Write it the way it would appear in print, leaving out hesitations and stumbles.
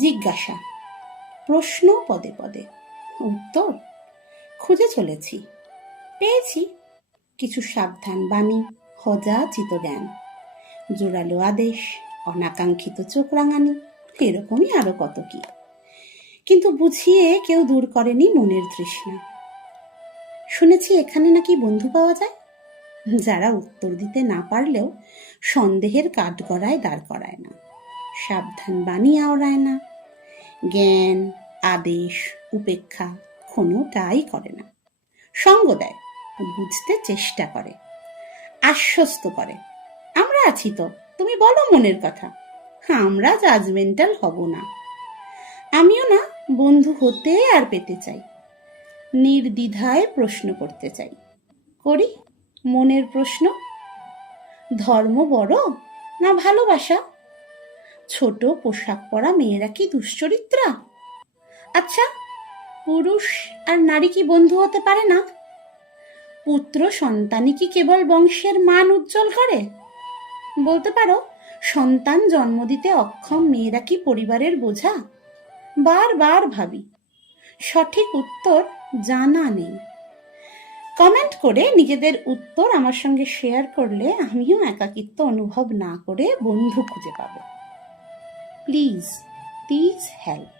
জিজ্ঞাসা, প্রশ্ন পদে পদে, উত্তর খুঁজে চলেছি। পেয়েছি কিছু সাবধান বাণী, হজা চিতজ্ঞান, জোরালো আদেশ, অনাকাঙ্ক্ষিত চোখ রাঙানি, এরকমই আরো কত কি। কিন্তু বুঝিয়ে কেউ দূর করেনি মনের তৃষ্ণা। শুনেছি এখানে নাকি বন্ধু পাওয়া যায়, যারা উত্তর দিতে না পারলেও সন্দেহের কাঠগড়ায় দাঁড় করায় না, সাবধান বাণী আওড়ায় না, জ্ঞান, আদেশ, উপেক্ষা কোনোটাই করে না। সঙ্গ দেয়, বুঝতে চেষ্টা করে, আশ্বস্ত করে, আমরা আছি তো, তুমি বলো মনের কথা, আমরা জাজমেন্টাল হব না। আমিও না বন্ধু হতে আর পেতে চাই, নির্দ্বিধায় প্রশ্ন করতে চাই। করি মনের প্রশ্ন, ধর্ম বড় না ভালোবাসা? ছোট পোশাক পরা মেয়েরা কি দুশ্চরিত্রা? আচ্ছা, পুরুষ আর নারী কি বন্ধু হতে পারে না? পুত্র সন্তানই কি কেবল বংশের মান উজ্জ্বল করে? বলতে পারো, সন্তান জন্ম দিতে অক্ষম মেয়েরা কি পরিবারের বোঝা? বারবার ভাবি, সঠিক উত্তর জানা নেই। কমেন্ট করে নিজেদের উত্তর আমার সঙ্গে শেয়ার করলে আমিও একাকিত্ব অনুভব না করে বন্ধু খুঁজে পাবো। Please help.